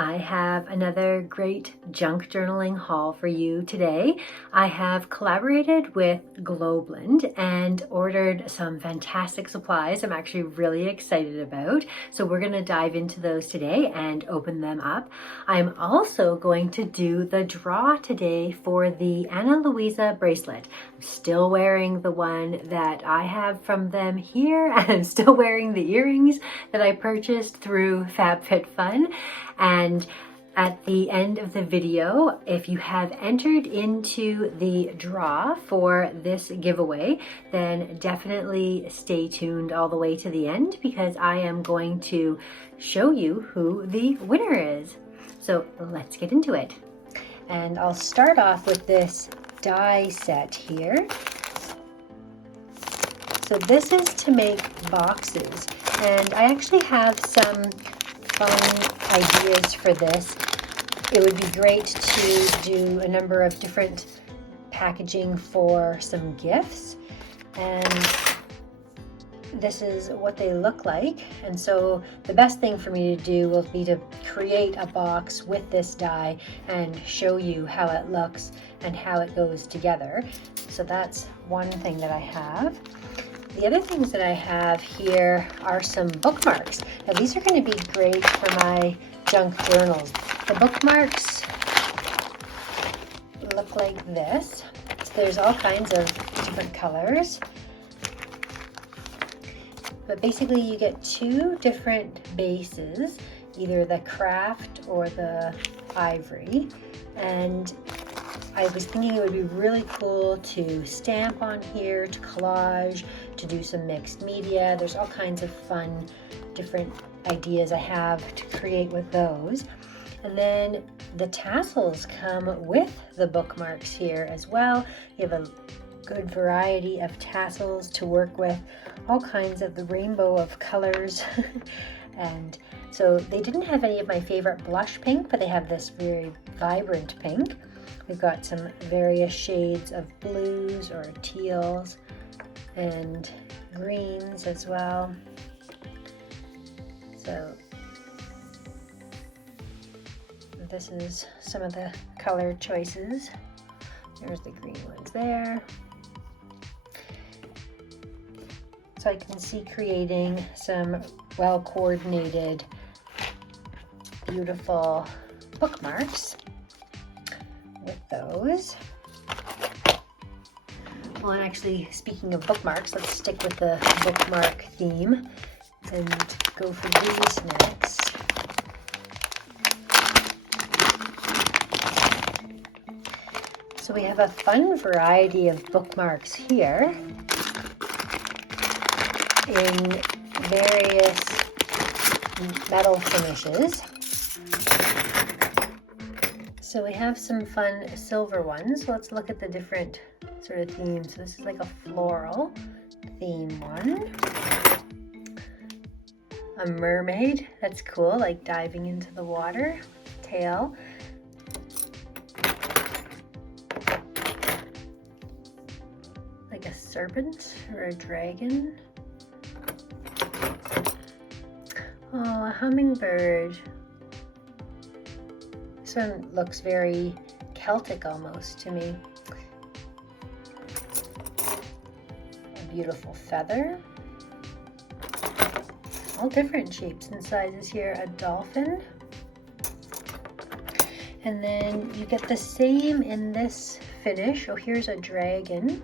I have another great junk journaling haul for you today. I have collaborated with Globeland and ordered some fantastic supplies I'm actually really excited about. So we're going to dive into those today and open them up. I'm also going to do the draw today for the Ana Luisa bracelet. I'm still wearing the one that I have from them here, and I'm still wearing the earrings that I purchased through FabFitFun. And at the end of the video, if you have entered into the draw for this giveaway, then definitely stay tuned all the way to the end, because I am going to show you who the winner is. So let's get into it. And I'll start off with this die set here. So this is to make boxes, and I actually have some fun ideas for this. It would be great to do a number of different packaging for some gifts, and this is what they look like. And so the best thing for me to do will be to create a box with this die and show you how it looks and how it goes together. So that's one thing that I have. The other things that I have here are some bookmarks. Now these are going to be great for my junk journals. The bookmarks look like this. So there's all kinds of different colors. But basically you get two different bases, either the craft or the ivory. And I was thinking it would be really cool to stamp on here, to collage, to do some mixed media. There's all kinds of fun, different ideas I have to create with those. And then the tassels come with the bookmarks here as well. You have a good variety of tassels to work with, all kinds of the rainbow of colors. And so they didn't have any of my favorite blush pink, but they have this very vibrant pink. We've got some various shades of blues or teals and greens as well. So this is some of the color choices. There's the green ones there. So I can see creating some well-coordinated, beautiful bookmarks with those. Well, and actually, speaking of bookmarks, let's stick with the bookmark theme and go for these next. So we have a fun variety of bookmarks here in various metal finishes. So we have some fun silver ones. So let's look at the different sort of themes. So this is like a floral theme one. A mermaid, that's cool, like diving into the water. Tail. Like a serpent or a dragon. Oh, a hummingbird. This one looks very Celtic almost to me. A beautiful feather. All different shapes and sizes here. A dolphin. And then you get the same in this finish. Oh, here's a dragon.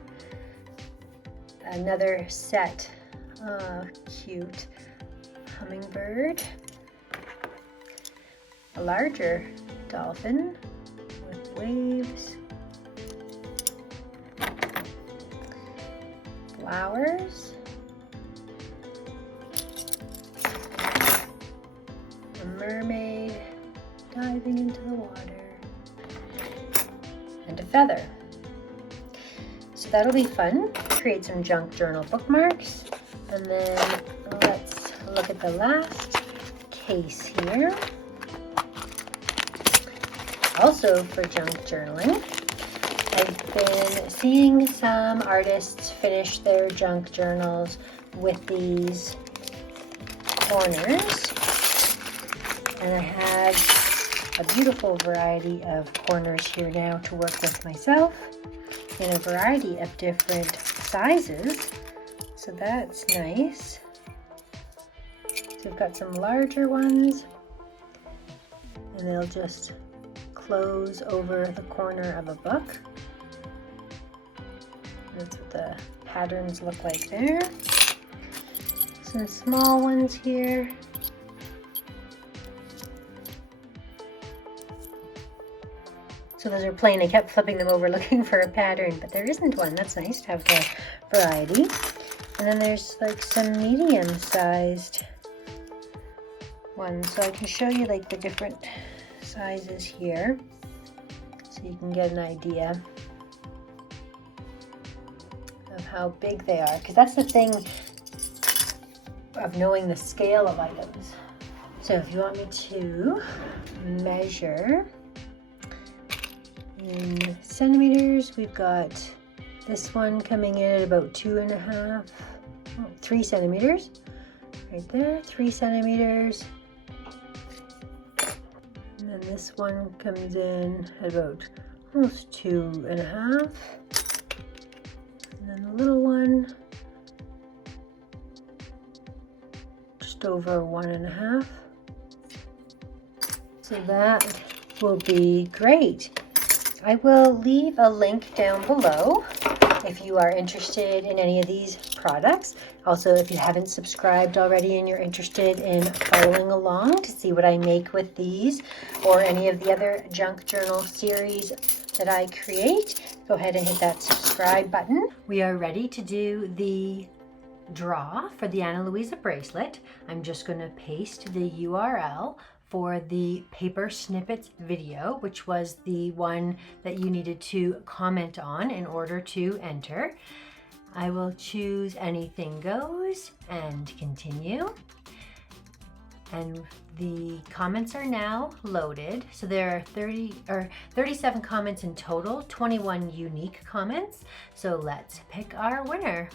Another set. Oh, cute. Hummingbird. A larger dolphin with waves. Flowers. A mermaid diving into the water. And a feather. So that'll be fun. Create some junk journal bookmarks. And then let's look at the last case here. Also for junk journaling, I've been seeing some artists finish their junk journals with these corners. And I have a beautiful variety of corners here now to work with myself in a variety of different sizes. So that's nice. So we've got some larger ones, and they'll just close over the corner of a book. That's what the patterns look like there. Some small ones here. So those are plain. I kept flipping them over looking for a pattern, but there isn't one. That's nice to have the variety. And then there's like some medium-sized ones. So I can show you like the different sizes here, so you can get an idea of how big they are, because that's the thing of knowing the scale of items. So if you want me to measure in centimeters, we've got this one coming in at about 3 centimeters. Right there, 3 centimeters. And then this one comes in at about almost 2.5. And then the little one, just over 1.5. So that will be great. I will leave a link down below if you are interested in any of these products. Also, if you haven't subscribed already and you're interested in following along to see what I make with these or any of the other junk journal series that I create, go ahead and hit that subscribe button. We are ready to do the draw for the Ana Luisa bracelet. I'm just going to paste the URL for the paper snippets video, which was the one that you needed to comment on in order to enter. I will choose anything goes and continue. And the comments are now loaded. So there are 37 comments in total, 21 unique comments. So let's pick our winner.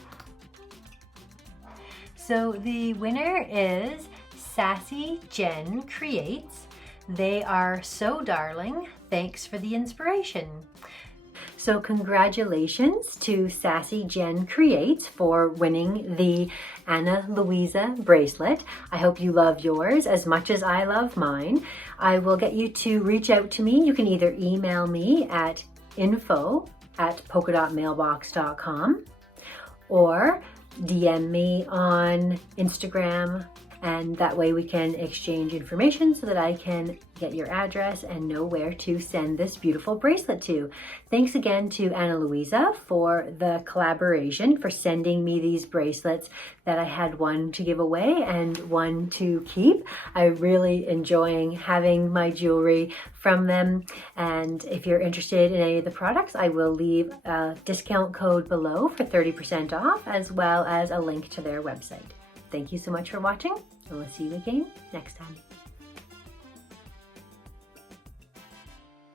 So the winner is Sassy Jen Creates. They are so darling. Thanks for the inspiration. So congratulations to Sassy Jen Creates for winning the Ana Luisa bracelet. I hope you love yours as much as I love mine. I will get you to reach out to me. You can either email me at info@polkadotmailbox.com or DM me on Instagram, and that way we can exchange information so that I can get your address and know where to send this beautiful bracelet to. Thanks again to Ana Luisa for the collaboration, for sending me these bracelets that I had one to give away and one to keep. I'm really enjoying having my jewelry from them. And if you're interested in any of the products, I will leave a discount code below for 30% off, as well as a link to their website. Thank you so much for watching, and we'll see you again next time.